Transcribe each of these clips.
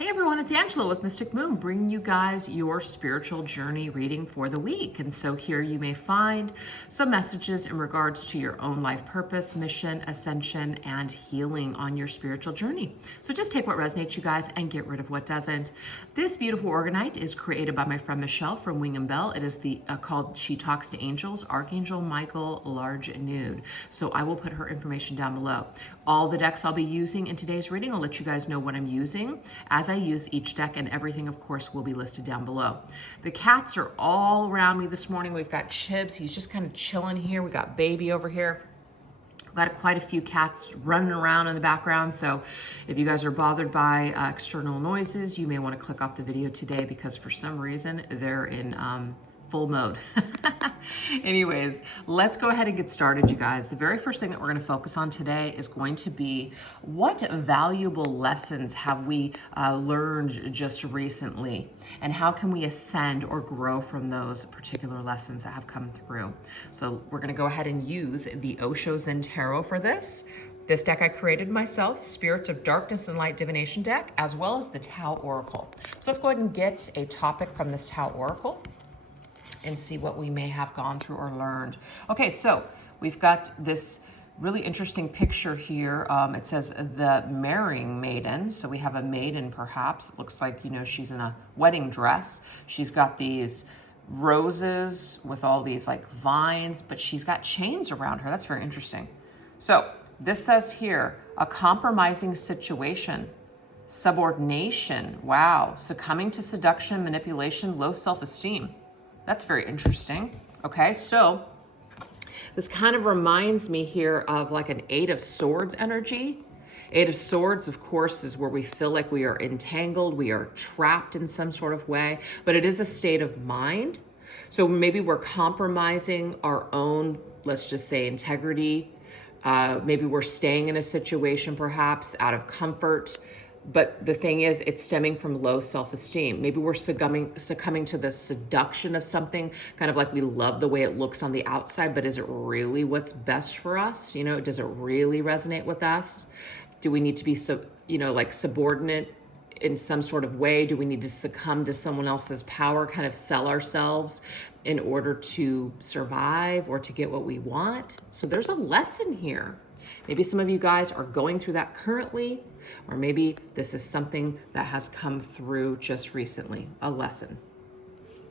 Hey everyone, it's Angela with Mystic Moon, bringing you guys your spiritual journey reading for the week. And so here you may find some messages in regards to your own life purpose, mission, ascension, and healing on your spiritual journey. So just take what resonates, you guys, and get rid of what doesn't. This beautiful Orgonite is created by my friend Michele from Wing and Bell. It is called She Talks to Angels, Archangel Michael Large Nude. So I will put her information down below. All the decks I'll be using in today's reading, I'll let you guys know what I'm using as I use each deck, and everything, of course, will be listed down below. The cats are all around me this morning. We've got Chibs. He's just kind of chilling here. We got Baby over here. We've got quite a few cats running around in the background. So if you guys are bothered by external noises, you may want to click off the video today because for some reason they're in full mode. Anyways, let's go ahead and get started, you guys. The very first thing that we're going to focus on today is going to be what valuable lessons have we learned just recently, and how can we ascend or grow from those particular lessons that have come through. So we're going to go ahead and use the Osho Zen Tarot for this. This deck I created myself, Spirits of Darkness and Light Divination deck, as well as the Tao Oracle. So let's go ahead and get a topic from this Tao Oracle and see what we may have gone through or learned. Okay, so we've got this really interesting picture here. It says the marrying maiden. So we have a maiden, perhaps. It looks like, you know, she's in a wedding dress. She's got these roses with all these like vines, but she's got chains around her. That's very interesting. So this says here, a compromising situation, subordination. Wow, succumbing to seduction, manipulation, low self-esteem. That's very interesting. Okay, so this kind of reminds me here of like an Eight of Swords energy. Eight of Swords, of course, is where we feel like we are entangled, we are trapped in some sort of way, but it is a state of mind. So maybe we're compromising our own, let's just say, integrity. Maybe we're staying in a situation perhaps out of comfort. But the thing is, it's stemming from low self-esteem. Maybe we're succumbing to the seduction of something, kind of like we love the way it looks on the outside, but is it really what's best for us? You know, does it really resonate with us? Do we need to be, like subordinate in some sort of way? Do we need to succumb to someone else's power, kind of sell ourselves in order to survive or to get what we want? So there's a lesson here. Maybe some of you guys are going through that currently, or maybe this is something that has come through just recently, a lesson.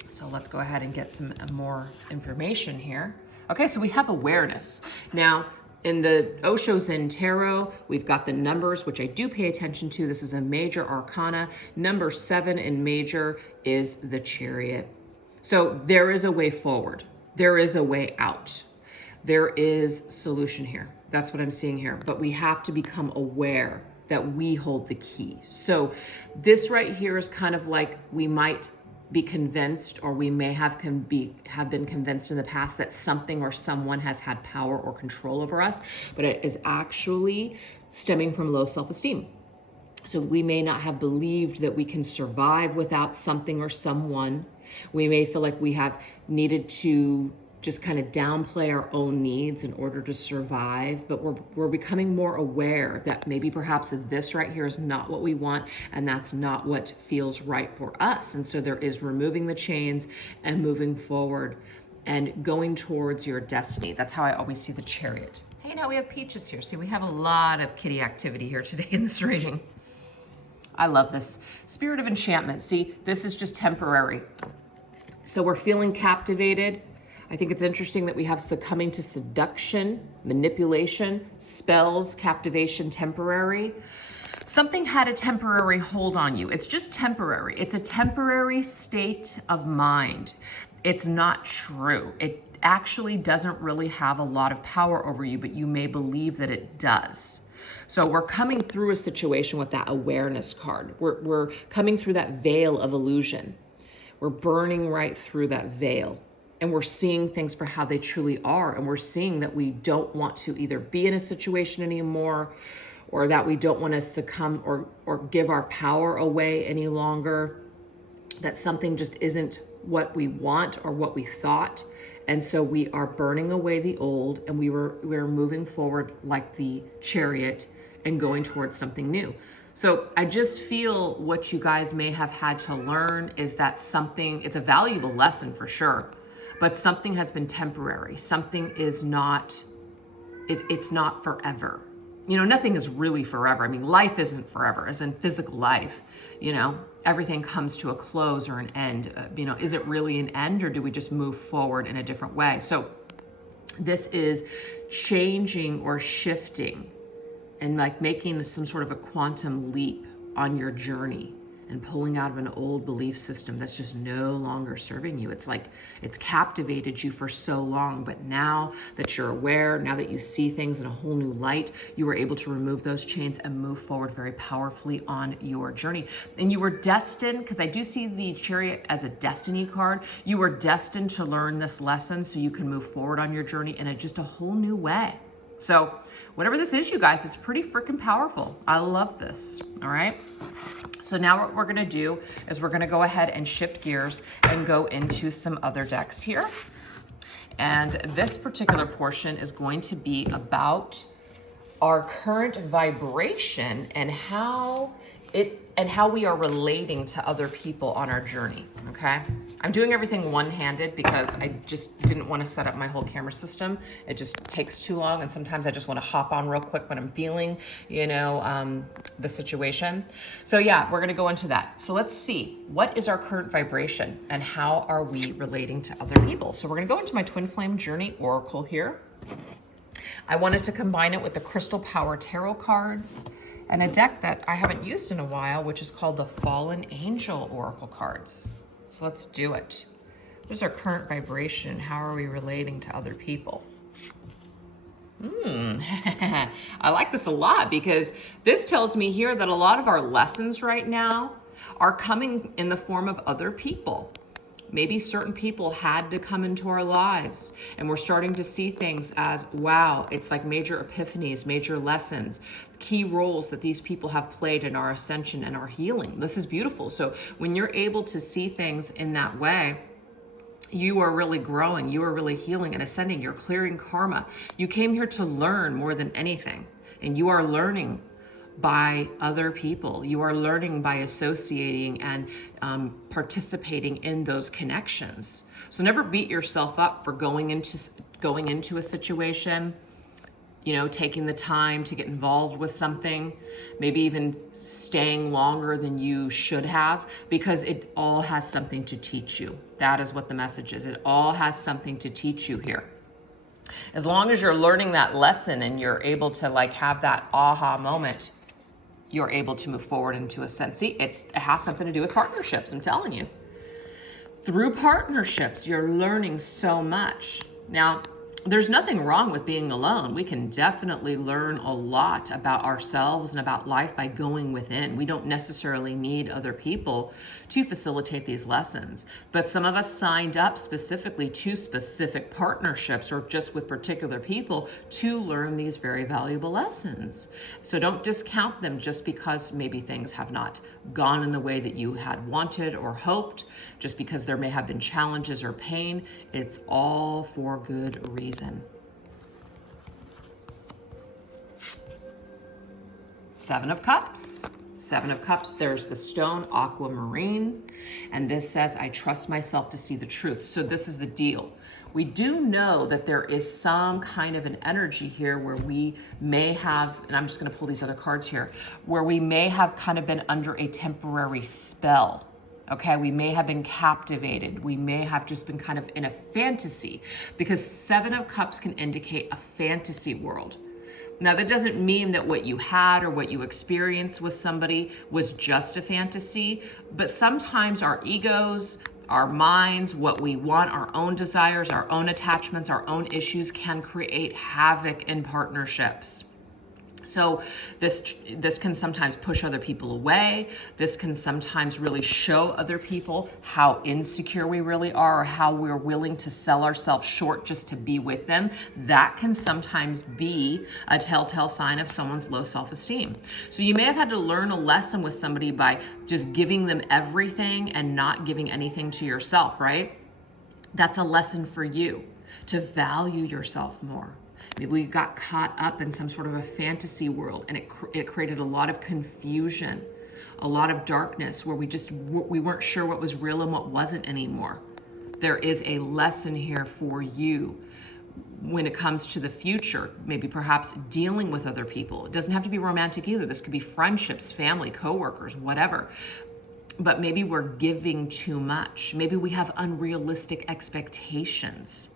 So let's go ahead and get some more information here. Okay, so we have awareness. Now, in the Osho Zen Tarot, we've got the numbers, which I do pay attention to. This is a major arcana. Number 7 in major is the Chariot. So there is a way forward. There is a way out. There is solution here. That's what I'm seeing here. But we have to become aware that we hold the key. So this right here is kind of like we might be convinced, or we may have been convinced in the past that something or someone has had power or control over us, but it is actually stemming from low self-esteem. So we may not have believed that we can survive without something or someone. We may feel like we have needed to just kind of downplay our own needs in order to survive, but we're becoming more aware that maybe perhaps this right here is not what we want, and that's not what feels right for us. And so there is removing the chains and moving forward and going towards your destiny. That's how I always see the Chariot. Hey, now we have Peaches here. See, we have a lot of kitty activity here today in this reading. I love this. Spirit of enchantment. See, this is just temporary. So we're feeling captivated. I think it's interesting that we have succumbing to seduction, manipulation, spells, captivation, temporary. Something had a temporary hold on you. It's just temporary. It's a temporary state of mind. It's not true. It actually doesn't really have a lot of power over you, but you may believe that it does. So we're coming through a situation with that awareness card. We're coming through that veil of illusion. We're burning right through that veil. And we're seeing things for how they truly are. And we're seeing that we don't want to either be in a situation anymore, or that we don't want to succumb or give our power away any longer, that something just isn't what we want or what we thought. And so we are burning away the old, and we're moving forward like the Chariot and going towards something new. So I just feel what you guys may have had to learn is that something, it's a valuable lesson for sure, but something has been temporary. Something is not, it's not forever. You know, nothing is really forever. I mean, life isn't forever, as in physical life. You know, everything comes to a close or an end. You know, is it really an end, or do we just move forward in a different way? So this is changing or shifting and like making some sort of a quantum leap on your journey and pulling out of an old belief system that's just no longer serving you. It's like it's captivated you for so long, but now that you're aware, now that you see things in a whole new light, you were able to remove those chains and move forward very powerfully on your journey. And you were destined, because I do see the Chariot as a destiny card, you were destined to learn this lesson so you can move forward on your journey in just a whole new way. So whatever this is, you guys, it's pretty freaking powerful. I love this, all right? So now what we're gonna do is we're gonna go ahead and shift gears and go into some other decks here. And this particular portion is going to be about our current vibration and how we are relating to other people on our journey, okay? I'm doing everything one-handed because I just didn't want to set up my whole camera system. It just takes too long, and sometimes I just want to hop on real quick when I'm feeling, you know, the situation. So yeah, we're gonna go into that. So let's see, what is our current vibration and how are we relating to other people? So we're gonna go into my Twin Flame Journey Oracle here. I wanted to combine it with the Crystal Power Tarot cards and a deck that I haven't used in a while, which is called the Fallen Angel Oracle cards. So let's do it. What is our current vibration? How are we relating to other people? I like this a lot because this tells me here that a lot of our lessons right now are coming in the form of other people. Maybe certain people had to come into our lives and we're starting to see things as, wow, it's like major epiphanies, major lessons, key roles that these people have played in our ascension and our healing. This is beautiful. So when you're able to see things in that way, you are really growing, you are really healing and ascending, you're clearing karma. You came here to learn more than anything, and you are learning by other people. You are learning by associating and participating in those connections. So never beat yourself up for going into a situation, you know, taking the time to get involved with something, maybe even staying longer than you should have, because it all has something to teach you. That is what the message is. It all has something to teach you here. As long as you're learning that lesson and you're able to like have that aha moment, you're able to move forward into a sense. See, it has something to do with partnerships, I'm telling you. Through partnerships, you're learning so much. Now, there's nothing wrong with being alone. We can definitely learn a lot about ourselves and about life by going within. We don't necessarily need other people to facilitate these lessons. But some of us signed up specifically to specific partnerships or just with particular people to learn these very valuable lessons. So don't discount them just because maybe things have not gone in the way that you had wanted or hoped, just because there may have been challenges or pain. It's all for good reason. Seven of Cups. Seven of Cups, there's the stone aquamarine, and this says, I trust myself to see the truth. So this is the deal. We do know that there is some kind of an energy here where we may have, and I'm just gonna pull these other cards here, where we may have kind of been under a temporary spell. Okay, we may have been captivated. We may have just been kind of in a fantasy, because Seven of Cups can indicate a fantasy world. Now, that doesn't mean that what you had or what you experienced with somebody was just a fantasy, but sometimes our egos, our minds, what we want, our own desires, our own attachments, our own issues can create havoc in partnerships. So this can sometimes push other people away. This can sometimes really show other people how insecure we really are, or how we're willing to sell ourselves short just to be with them. That can sometimes be a telltale sign of someone's low self-esteem. So you may have had to learn a lesson with somebody by just giving them everything and not giving anything to yourself, right? That's a lesson for you to value yourself more. Maybe we got caught up in some sort of a fantasy world, and it created a lot of confusion, a lot of darkness, where we weren't sure what was real and what wasn't anymore. There is a lesson here for you when it comes to the future, maybe perhaps dealing with other people. It doesn't have to be romantic either. This could be friendships, family, coworkers, whatever. But maybe we're giving too much. Maybe we have unrealistic expectations.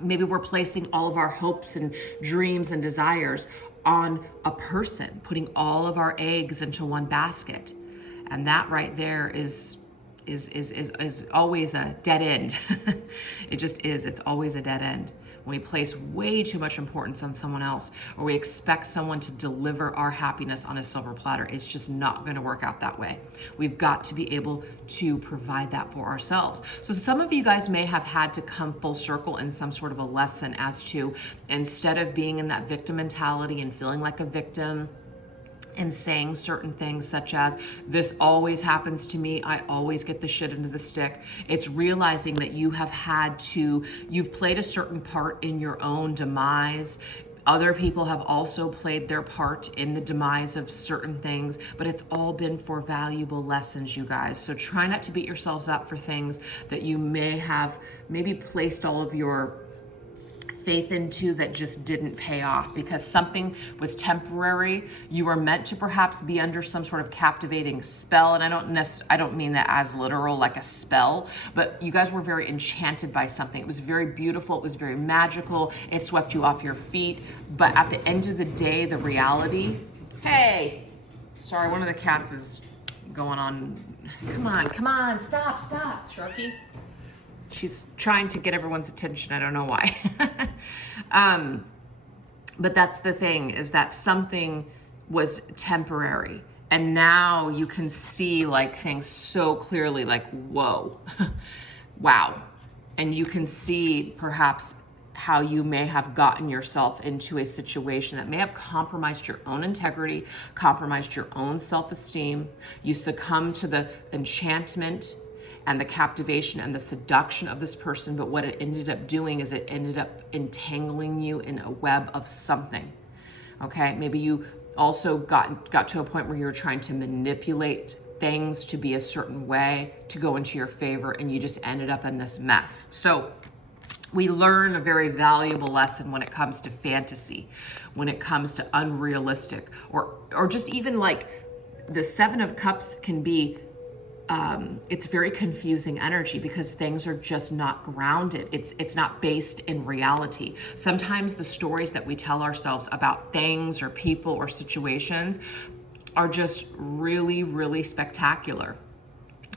Maybe we're placing all of our hopes and dreams and desires on a person, putting all of our eggs into one basket. And that right there is always a dead end. It just is. It's always a dead end. When we place way too much importance on someone else, or we expect someone to deliver our happiness on a silver platter, it's just not going to work out that way. We've got to be able to provide that for ourselves. So some of you guys may have had to come full circle in some sort of a lesson as to, instead of being in that victim mentality and feeling like a victim, and saying certain things such as, this always happens to me, I always get the shit into the stick. It's realizing that you've played a certain part in your own demise. Other people have also played their part in the demise of certain things, but it's all been for valuable lessons, you guys. So try not to beat yourselves up for things that you may have maybe placed all of your faith into that just didn't pay off because something was temporary. You were meant to perhaps be under some sort of captivating spell, and I don't mean that as literal like a spell, but you guys were very enchanted by something. It was very beautiful, it was very magical, it swept you off your feet, but at the end of the day, the reality, hey, sorry, one of the cats is going on, come on, stop, Sharky. She's trying to get everyone's attention. I don't know why. But that's the thing, is that something was temporary. And now you can see like things so clearly, like, whoa, wow. And you can see perhaps how you may have gotten yourself into a situation that may have compromised your own integrity, compromised your own self-esteem. You succumb to the enchantment and the captivation and the seduction of this person, but what it ended up doing is it ended up entangling you in a web of something, okay? Maybe you also got to a point where you were trying to manipulate things to be a certain way, to go into your favor, and you just ended up in this mess. So we learn a very valuable lesson when it comes to fantasy, when it comes to unrealistic, or just even like the Seven of Cups can be, it's very confusing energy because things are just not grounded. It's not based in reality. Sometimes the stories that we tell ourselves about things or people or situations are just really, really spectacular.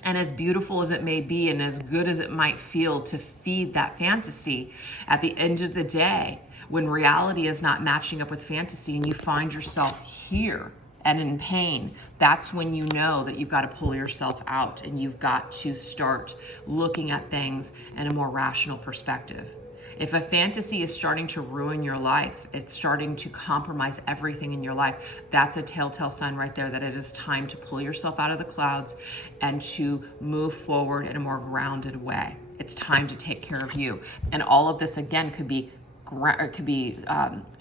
And as beautiful as it may be and as good as it might feel to feed that fantasy, at the end of the day, when reality is not matching up with fantasy and you find yourself here and in pain, that's when you know that you've got to pull yourself out and you've got to start looking at things in a more rational perspective. If a fantasy is starting to ruin your life, it's starting to compromise everything in your life, that's a telltale sign right there that it is time to pull yourself out of the clouds and to move forward in a more grounded way. It's time to take care of you. And all of this, again, could be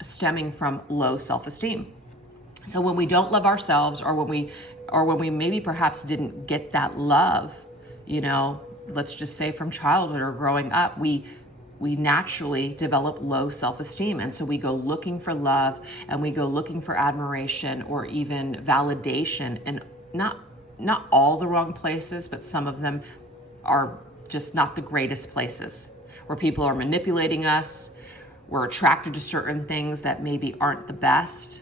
stemming from low self-esteem. So when we don't love ourselves, or when we maybe perhaps didn't get that love, you know, let's just say from childhood or growing up, we naturally develop low self-esteem. And so we go looking for love and we go looking for admiration or even validation, and not all the wrong places, but some of them are just not the greatest places, where people are manipulating us. We're attracted to certain things that maybe aren't the best.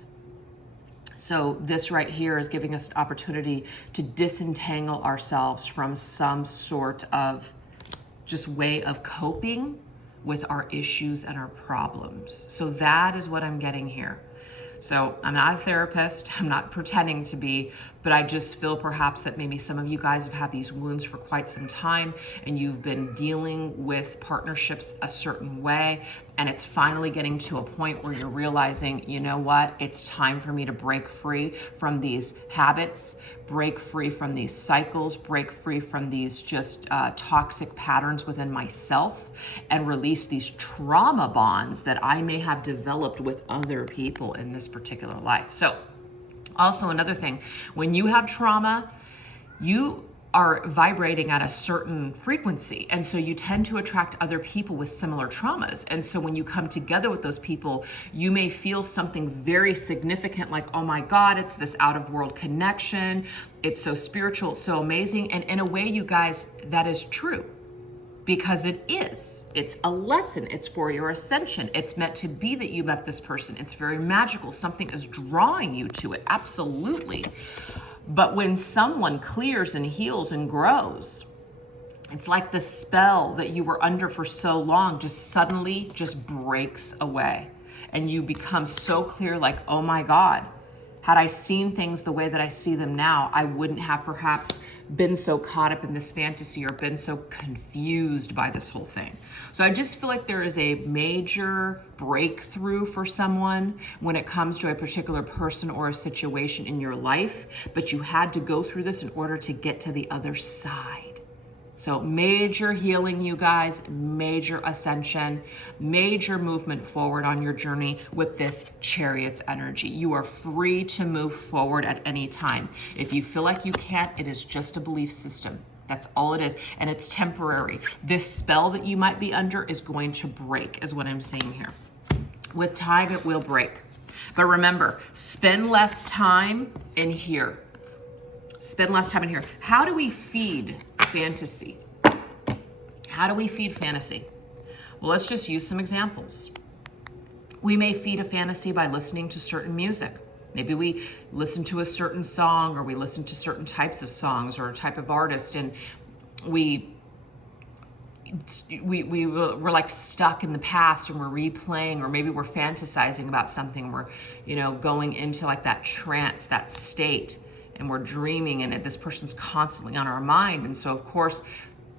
So this right here is giving us an opportunity to disentangle ourselves from some sort of just way of coping with our issues and our problems. So that is what I'm getting here. So I'm not a therapist, I'm not pretending to be, but I just feel perhaps that maybe some of you guys have had these wounds for quite some time and you've been dealing with partnerships a certain way, and it's finally getting to a point where you're realizing, you know what, it's time for me to break free from these habits, break free from these cycles, break free from these just toxic patterns within myself, and release these trauma bonds that I may have developed with other people in this particular life. So also another thing, when you have trauma, you are vibrating at a certain frequency. And so you tend to attract other people with similar traumas. And so when you come together with those people, you may feel something very significant, like, oh my God, it's this out of world connection. It's so spiritual, it's so amazing. And in a way, you guys, that is true. Because it is. It's a lesson. It's for your ascension. It's meant to be that you met this person. It's very magical. Something is drawing you to it. Absolutely. But when someone clears and heals and grows, it's like the spell that you were under for so long just suddenly just breaks away. And you become so clear, like, oh my God, had I seen things the way that I see them now, I wouldn't have perhaps been so caught up in this fantasy or been so confused by this whole thing. So I just feel like there is a major breakthrough for someone when it comes to a particular person or a situation in your life, but you had to go through this in order to get to the other side. So major healing, you guys, major ascension, major movement forward on your journey with this Chariot's energy. You are free to move forward at any time. If you feel like you can't, it is just a belief system. That's all it is. And it's temporary. This spell that you might be under is going to break, is what I'm saying here. With time, it will break. But remember, spend less time in here. Spend less time in here. How do we feed fantasy? How do we feed fantasy? Well, let's just use some examples. We may feed a fantasy by listening to certain music. Maybe we listen to a certain song, or we listen to certain types of songs or a type of artist, and we're like stuck in the past and we're replaying, or maybe we're fantasizing about something. We're, going into like that trance, that state, and we're dreaming, and this person's constantly on our mind. And so of course,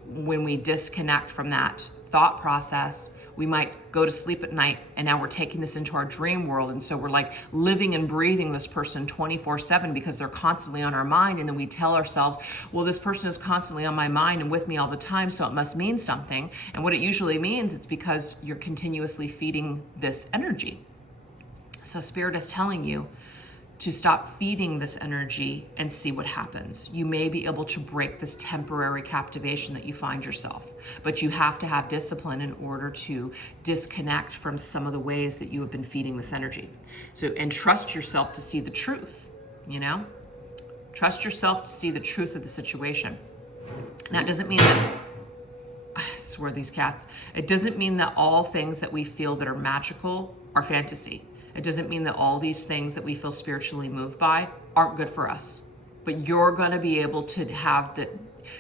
when we disconnect from that thought process, we might go to sleep at night, and now we're taking this into our dream world. And so we're like living and breathing this person 24/7 because they're constantly on our mind. And then we tell ourselves, well, this person is constantly on my mind and with me all the time, so it must mean something. And what it usually means, it's because you're continuously feeding this energy. So Spirit is telling you to stop feeding this energy and see what happens. You may be able to break this temporary captivation that you find yourself, but you have to have discipline in order to disconnect from some of the ways that you have been feeding this energy. So, and trust yourself to see the truth, Trust yourself to see the truth of the situation. Now, it doesn't mean that, I swear these cats, it doesn't mean that all things that we feel that are magical are fantasy. It doesn't mean that all these things that we feel spiritually moved by aren't good for us. But you're going to be able to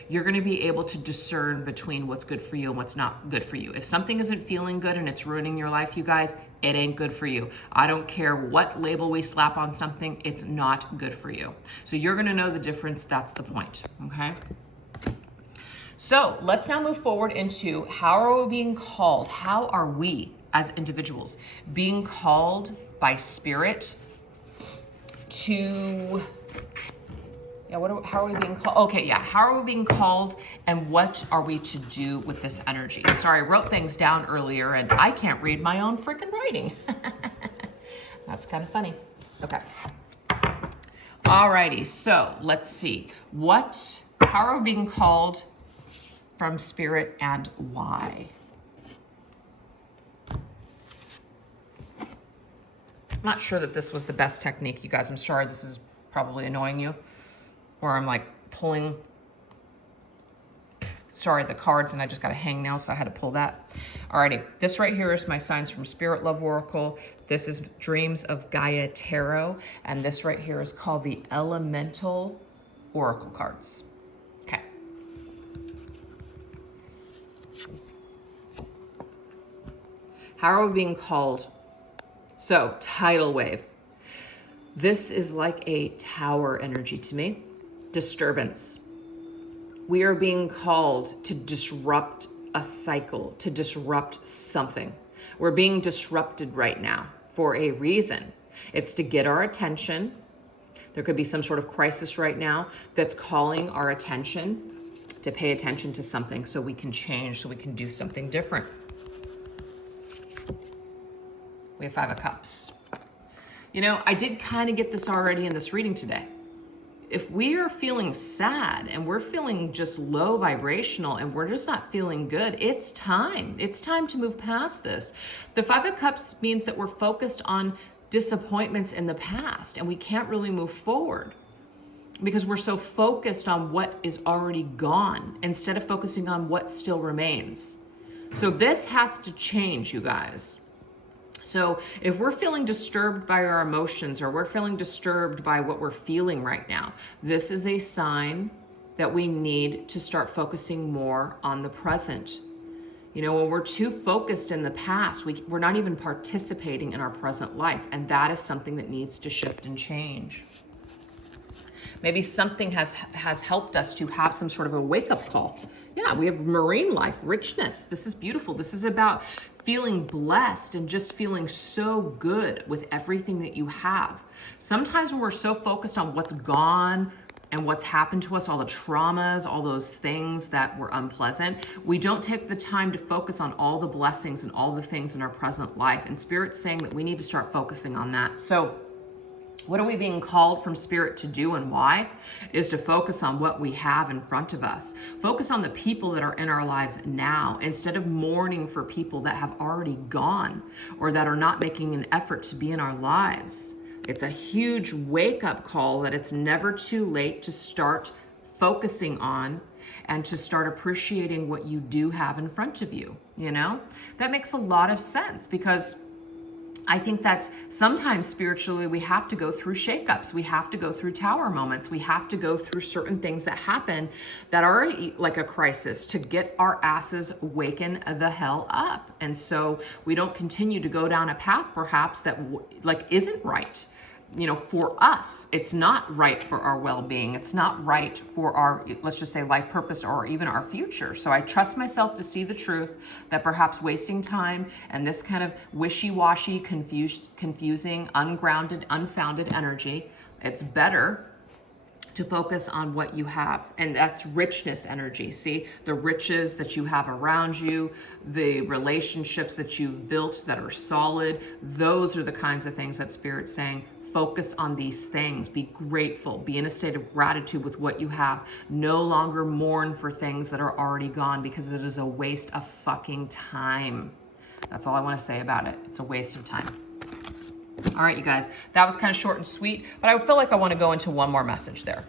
you're going to be able to discern between what's good for you and what's not good for you. If something isn't feeling good and it's ruining your life, you guys, it ain't good for you. I don't care what label we slap on something, it's not good for you. So you're going to know the difference. That's the point. Okay. So let's now move forward into how are we being called? How are we as individuals being called by Spirit to, how are we being called? Okay, how are we being called, and what are we to do with this energy? Sorry, I wrote things down earlier and I can't read my own freaking writing. That's kind of funny. Okay. Alrighty, so let's see. How are we being called from Spirit, and why? I'm not sure that this was the best technique, you guys. I'm sorry, this is probably annoying you. Or I'm like pulling, the cards, and I just got a hangnail, so I had to pull that. Alrighty, this right here is my Signs from Spirit Love Oracle. This is Dreams of Gaia Tarot. And this right here is called the Elemental Oracle cards. Okay. How are we being called? So, tidal wave. This is like a tower energy to me. Disturbance. We are being called to disrupt a cycle, to disrupt something. We're being disrupted right now for a reason. It's to get our attention. There could be some sort of crisis right now that's calling our attention to pay attention to something so we can change, so we can do something different. We have 5 of Cups. You know, I did kind of get this already in this reading today. If we are feeling sad and we're feeling just low vibrational and we're just not feeling good, it's time. It's time to move past this. The 5 of Cups means that we're focused on disappointments in the past and we can't really move forward because we're so focused on what is already gone instead of focusing on what still remains. So this has to change, you guys. So if we're feeling disturbed by our emotions or we're feeling disturbed by what we're feeling right now, this is a sign that we need to start focusing more on the present. You know, when we're too focused in the past, we're not even participating in our present life. And that is something that needs to shift and change. Maybe something has helped us to have some sort of a wake-up call. Yeah, we have marine life, richness. This is beautiful. This is about feeling blessed and just feeling so good with everything that you have. Sometimes when we're so focused on what's gone and what's happened to us, all the traumas, all those things that were unpleasant, we don't take the time to focus on all the blessings and all the things in our present life. And Spirit's saying that we need to start focusing on that. So what are we being called from Spirit to do and why? Is to focus on what we have in front of us. Focus on the people that are in our lives now instead of mourning for people that have already gone or that are not making an effort to be in our lives. It's a huge wake-up call that it's never too late to start focusing on and to start appreciating what you do have in front of you, you know? That makes a lot of sense because I think that sometimes spiritually we have to go through shakeups. We have to go through tower moments. We have to go through certain things that happen that are like a crisis to get our asses waken the hell up. And so we don't continue to go down a path perhaps that isn't right. You know, for us, it's not right for our well-being. It's not right for our, let's just say, life purpose or even our future. So I trust myself to see the truth that perhaps wasting time and this kind of wishy-washy, confusing, ungrounded, unfounded energy, it's better to focus on what you have. And that's richness energy. See, the riches that you have around you, the relationships that you've built that are solid, those are the kinds of things that Spirit's saying, focus on these things. Be grateful. Be in a state of gratitude with what you have. No longer mourn for things that are already gone because it is a waste of fucking time. That's all I want to say about it. It's a waste of time. All right, you guys, that was kind of short and sweet, but I feel like I want to go into one more message there.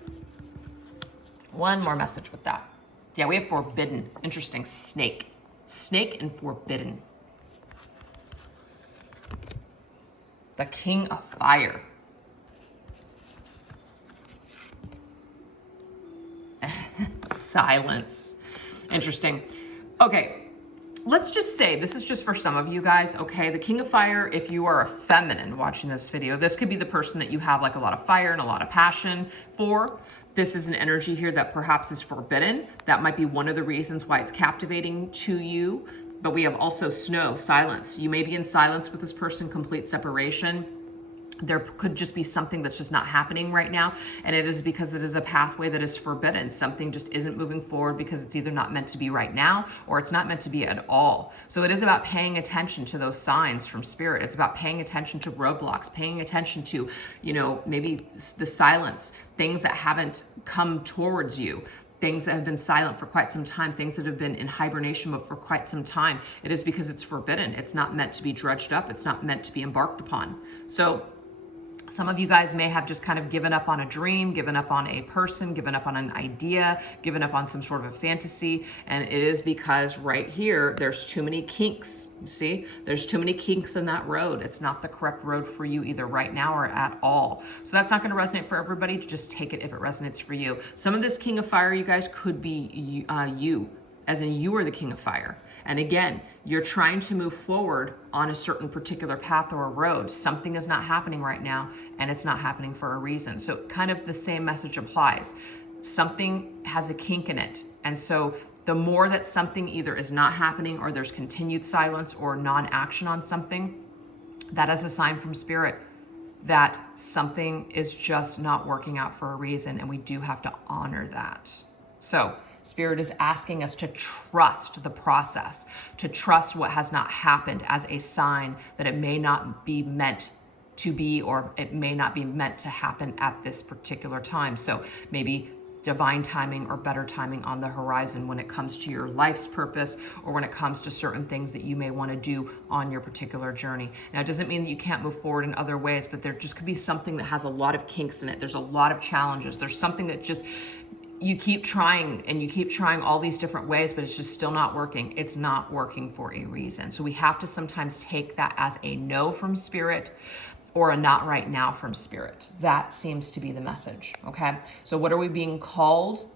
One more message with that. Yeah, we have forbidden. Interesting. Snake. Snake and forbidden. The King of Fire. Silence. Interesting. Okay, let's just say, this is just for some of you guys, okay? The King of Fire, if you are a feminine watching this video, this could be the person that you have like a lot of fire and a lot of passion for. This is an energy here that perhaps is forbidden. That might be one of the reasons why it's captivating to you. But we have also snow, silence. You may be in silence with this person, complete separation. There could just be something that's just not happening right now. And it is because it is a pathway that is forbidden. Something just isn't moving forward because it's either not meant to be right now or it's not meant to be at all. So it is about paying attention to those signs from Spirit. It's about paying attention to roadblocks, paying attention to, you know, maybe the silence, things that haven't come towards you, things that have been silent for quite some time, things that have been in hibernation mode for quite some time. It is because it's forbidden. It's not meant to be drudged up. It's not meant to be embarked upon. So some of you guys may have just kind of given up on a dream, given up on a person, given up on an idea, given up on some sort of a fantasy. And it is because right here, there's too many kinks. You see, there's too many kinks in that road. It's not the correct road for you either right now or at all. So that's not going to resonate for everybody. Just take it if it resonates for you. Some of this King of Fire, you guys, could be you. as in you are the king of fire. And again, you're trying to move forward on a certain particular path or a road. Something is not happening right now, and it's not happening for a reason. So kind of the same message applies. Something has a kink in it. And so the more that something either is not happening or there's continued silence or non-action on something, that is a sign from spirit that something is just not working out for a reason, and we do have to honor that. So spirit is asking us to trust the process, to trust what has not happened as a sign that it may not be meant to be, or it may not be meant to happen at this particular time. So maybe divine timing or better timing on the horizon when it comes to your life's purpose, or when it comes to certain things that you may want to do on your particular journey. Now, it doesn't mean that you can't move forward in other ways, but there just could be something that has a lot of kinks in it. There's a lot of challenges. There's something that just, you keep trying and you keep trying all these different ways, but it's just still not working. It's not working for a reason. So we have to sometimes take that as a no from spirit, or a not right now from spirit. That seems to be the message, okay? So what are we being called?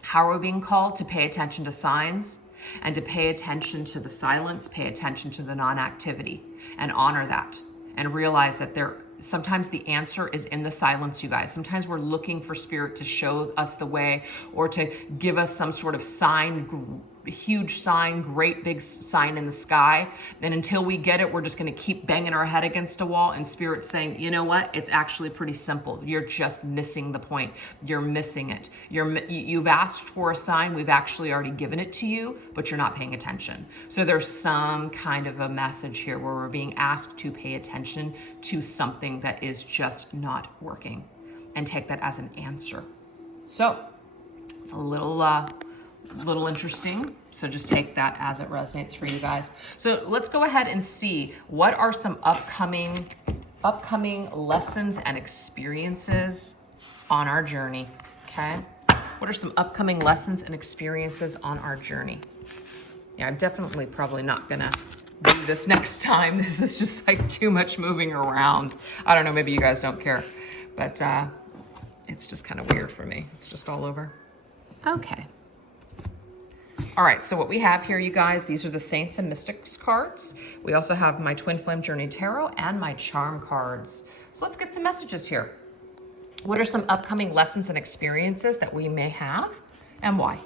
How are we being called? To pay attention to signs and to pay attention to the silence, pay attention to the non-activity, and honor that, and realize that sometimes the answer is in the silence, you guys. Sometimes we're looking for spirit to show us the way, or to give us some sort of sign, huge sign, great big sign in the sky. And until we get it, we're just going to keep banging our head against a wall, and spirit's saying, you know what? It's actually pretty simple. You're just missing the point. You're missing it. You've asked for a sign. We've actually already given it to you, but you're not paying attention. So there's some kind of a message here where we're being asked to pay attention to something that is just not working, and take that as an answer. So it's a little interesting. So just take that as it resonates for you guys. So let's go ahead and see what are some upcoming lessons and experiences on our journey. Okay. What are some upcoming lessons and experiences on our journey? Yeah, I'm definitely probably not gonna do this next time. This is just like too much moving around. I don't know, maybe you guys don't care, but it's just kind of weird for me. It's just all over. Okay. All right, so what we have here, you guys, these are the Saints and Mystics cards. We also have my Twin Flame Journey Tarot and my Charm cards. So let's get some messages here. What are some upcoming lessons and experiences that we may have, and why?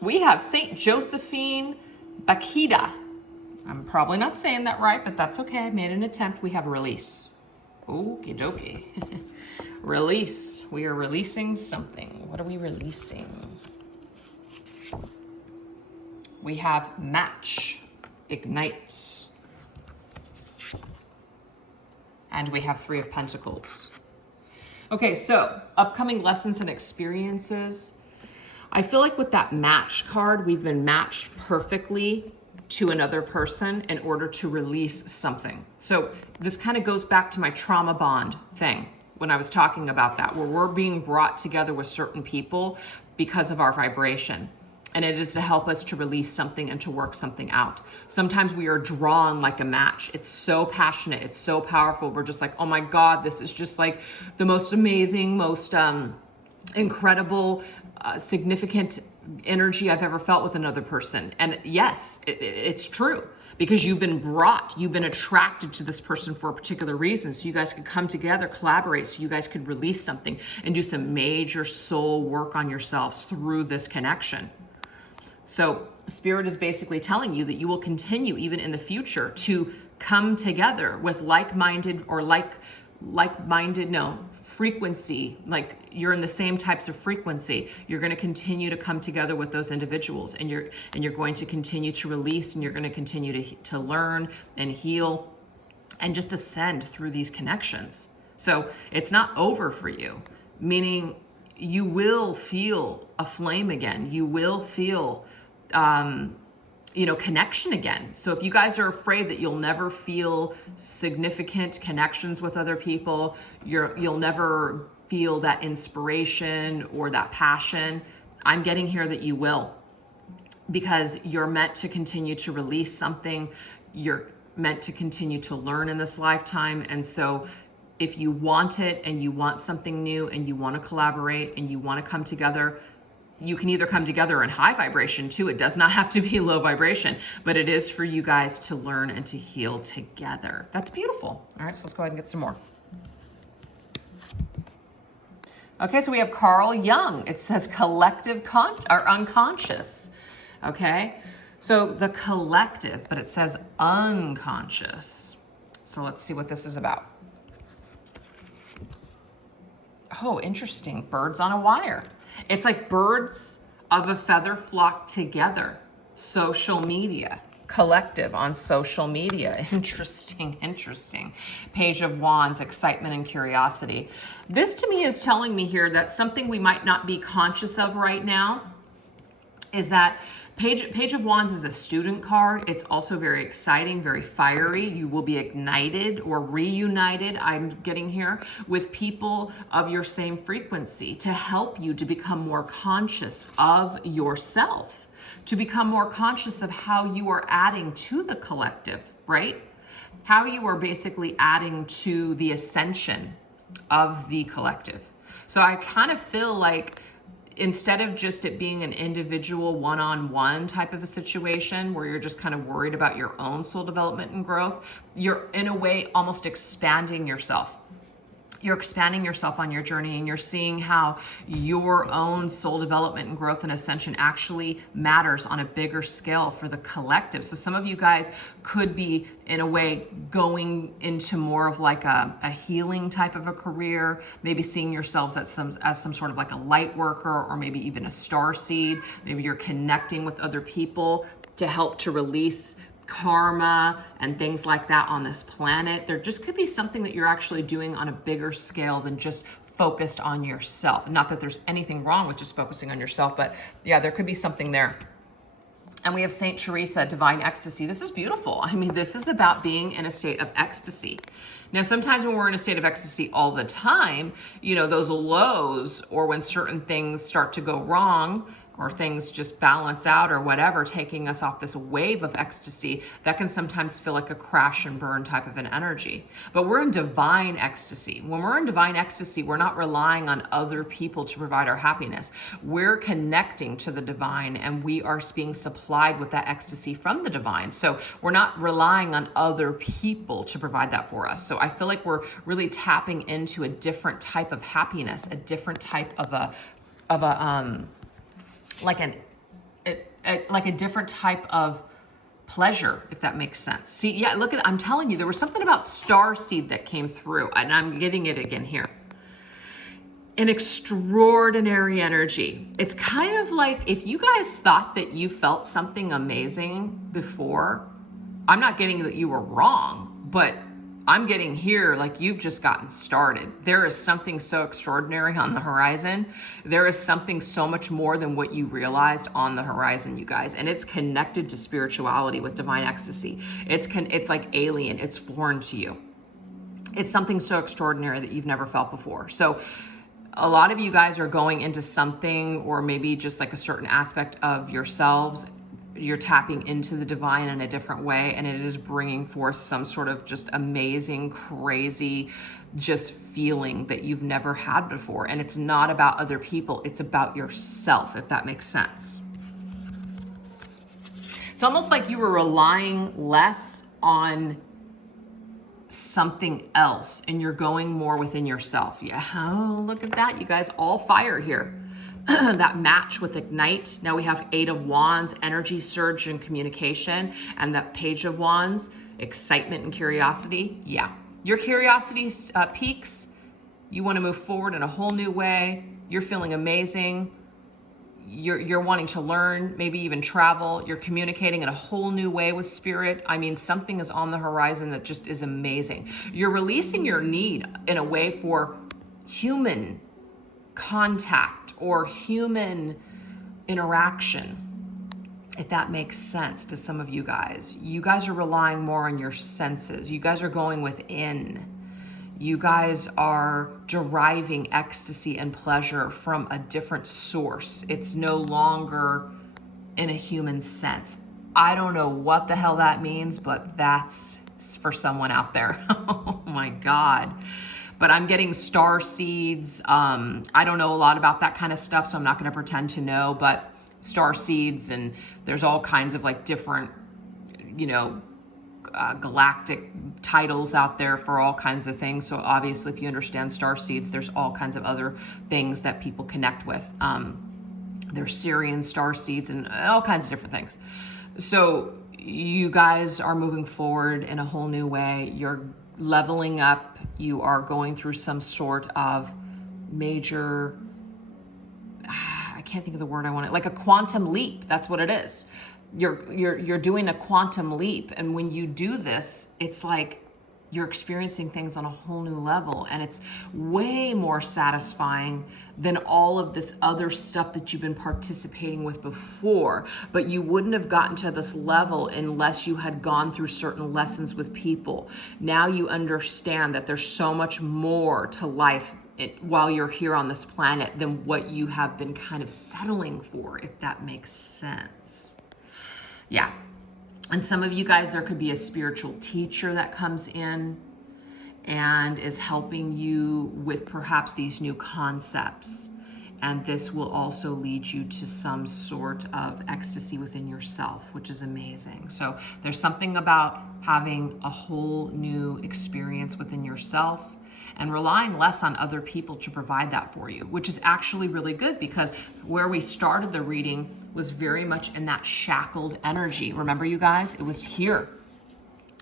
We have Saint Josephine Bakita. I'm probably not saying that right, but that's okay. I made an attempt. We have release. Okie dokie. Release. We are releasing something. What are we releasing? We have match, ignite. And we have Three of Pentacles. Okay, so upcoming lessons and experiences. I feel like with that match card, we've been matched perfectly to another person in order to release something. So this kind of goes back to my trauma bond thing when I was talking about that, where we're being brought together with certain people because of our vibration. And it is to help us to release something and to work something out. Sometimes we are drawn like a match. It's so passionate. It's so powerful. We're just like, oh my God, this is just like the most amazing, most incredible, significant energy I've ever felt with another person. And yes, it's true, because you've been attracted to this person for a particular reason. So you guys could come together, collaborate, so you guys could release something and do some major soul work on yourselves through this connection. So Spirit is basically telling you that you will continue even in the future to come together with like-minded or frequency, like you're in the same types of frequency. You're going to continue to come together with those individuals, and you're going to continue to release, and you're going to continue to learn and heal and just ascend through these connections. So it's not over for you, meaning you will feel a flame again. You will feel connection again. So if you guys are afraid that you'll never feel significant connections with other people, you'll never feel that inspiration or that passion, I'm getting here that you will, because you're meant to continue to release something. You're meant to continue to learn in this lifetime. And so if you want it and you want something new and you want to collaborate and you want to come together, you can either come together in high vibration too. It does not have to be low vibration, but it is for you guys to learn and to heal together. That's beautiful. All right, so let's go ahead and get some more. Okay, so we have Carl Jung. It says collective or unconscious. Okay, so the collective, but it says unconscious. So let's see what this is about. Oh, interesting. Birds on a wire. It's like birds of a feather flock together. Social media. Collective on social media. Interesting, interesting. Page of Wands, excitement and curiosity. This to me is telling me here that something we might not be conscious of right now is that Page of Wands is a student card. It's also very exciting, very fiery. You will be ignited or reunited, I'm getting here, with people of your same frequency to help you to become more conscious of yourself, to become more conscious of how you are adding to the collective, right? How you are basically adding to the ascension of the collective. So I kind of feel like instead of just it being an individual one-on-one type of a situation where you're just kind of worried about your own soul development and growth, you're in a way almost expanding yourself. You're expanding yourself on your journey, and you're seeing how your own soul development and growth and ascension actually matters on a bigger scale for the collective. So some of you guys could be, in a way, going into more of like a healing type of a career, maybe seeing yourselves as some sort of like a light worker, or maybe even a star seed. Maybe you're connecting with other people to help to release karma and things like that on this planet. There just could be something that you're actually doing on a bigger scale than just focused on yourself. Not that there's anything wrong with just focusing on yourself, but yeah, there could be something there. And we have Saint Teresa, divine ecstasy. This is beautiful. I mean, this is about being in a state of ecstasy. Now, sometimes when we're in a state of ecstasy all the time, you know, those lows, or when certain things start to go wrong, or things just balance out or whatever, taking us off this wave of ecstasy, that can sometimes feel like a crash and burn type of an energy. But we're in divine ecstasy. When we're in divine ecstasy, we're not relying on other people to provide our happiness. We're connecting to the divine, and we are being supplied with that ecstasy from the divine. So we're not relying on other people to provide that for us. So I feel like we're really tapping into a different type of happiness, a different type of a different type of pleasure, if that makes sense. See, yeah, look at, I'm telling you, there was something about star seed that came through, and I'm getting it again here. An extraordinary energy. It's kind of like if you guys thought that you felt something amazing before, I'm not getting that you were wrong, but I'm getting here like you've just gotten started. There is something so extraordinary on the horizon. There is something so much more than what you realized on the horizon, you guys. And it's connected to spirituality with divine ecstasy. It's like alien. It's foreign to you. It's something so extraordinary that you've never felt before. So a lot of you guys are going into something, or maybe just like a certain aspect of yourselves. You're tapping into the divine in a different way, and it is bringing forth some sort of just amazing, crazy, just feeling that you've never had before. And it's not about other people, it's about yourself, if that makes sense. It's almost like you were relying less on something else, and you're going more within yourself. Yeah, oh, look at that, you guys, all fire here. That match with ignite. Now we have 8 of Wands, energy surge and communication, and that Page of Wands, excitement and curiosity. Yeah, your curiosity peaks. You want to move forward in a whole new way. You're feeling amazing. You're wanting to learn, maybe even travel. You're communicating in a whole new way with spirit. I mean, something is on the horizon that just is amazing. You're releasing your need in a way for human contact or human interaction, if that makes sense to some of you guys. You guys are relying more on your senses. You guys are going within. You guys are deriving ecstasy and pleasure from a different source. It's no longer in a human sense. I don't know what the hell that means, but that's for someone out there. Oh my God. but I'm getting star seeds. I don't know a lot about that kind of stuff, so I'm not going to pretend to know, but star seeds, and there's all kinds of like different, you know, galactic titles out there for all kinds of things. So obviously if you understand star seeds, there's all kinds of other things that people connect with. There's Syrian star seeds and all kinds of different things. So you guys are moving forward in a whole new way. You're leveling up. You are going through some sort of major, I can't think of the word I want, like a quantum leap. That's what it is. You're doing a quantum leap. And when you do this, it's like you're experiencing things on a whole new level, and it's way more satisfying than all of this other stuff that you've been participating with before. But you wouldn't have gotten to this level unless you had gone through certain lessons with people. Now you understand that there's so much more to life while you're here on this planet than what you have been kind of settling for, if that makes sense. Yeah. And some of you guys, there could be a spiritual teacher that comes in and is helping you with perhaps these new concepts. And this will also lead you to some sort of ecstasy within yourself, which is amazing. So there's something about having a whole new experience within yourself and relying less on other people to provide that for you, which is actually really good, because where we started the reading was very much in that shackled energy. Remember, you guys, it was here.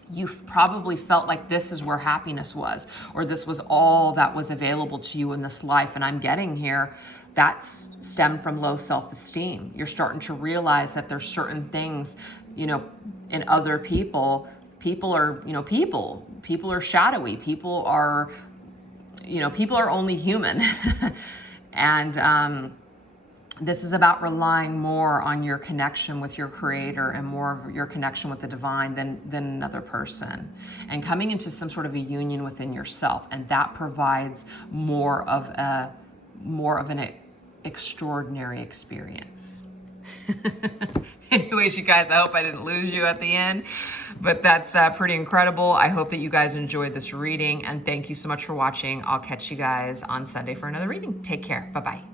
You probably felt like this is where happiness was, or this was all that was available to you in this life. And I'm getting here, that's stemmed from low self-esteem. You're starting to realize that there's certain things, you know, in other people. People are, you know, people are shadowy. People are, you know, people are only human. And this is about relying more on your connection with your creator and more of your connection with the divine than another person, and coming into some sort of a union within yourself. And that provides more of an extraordinary experience. Anyways, you guys, I hope I didn't lose you at the end, but that's pretty incredible. I hope that you guys enjoyed this reading, and thank you so much for watching. I'll catch you guys on Sunday for another reading. Take care. Bye-bye.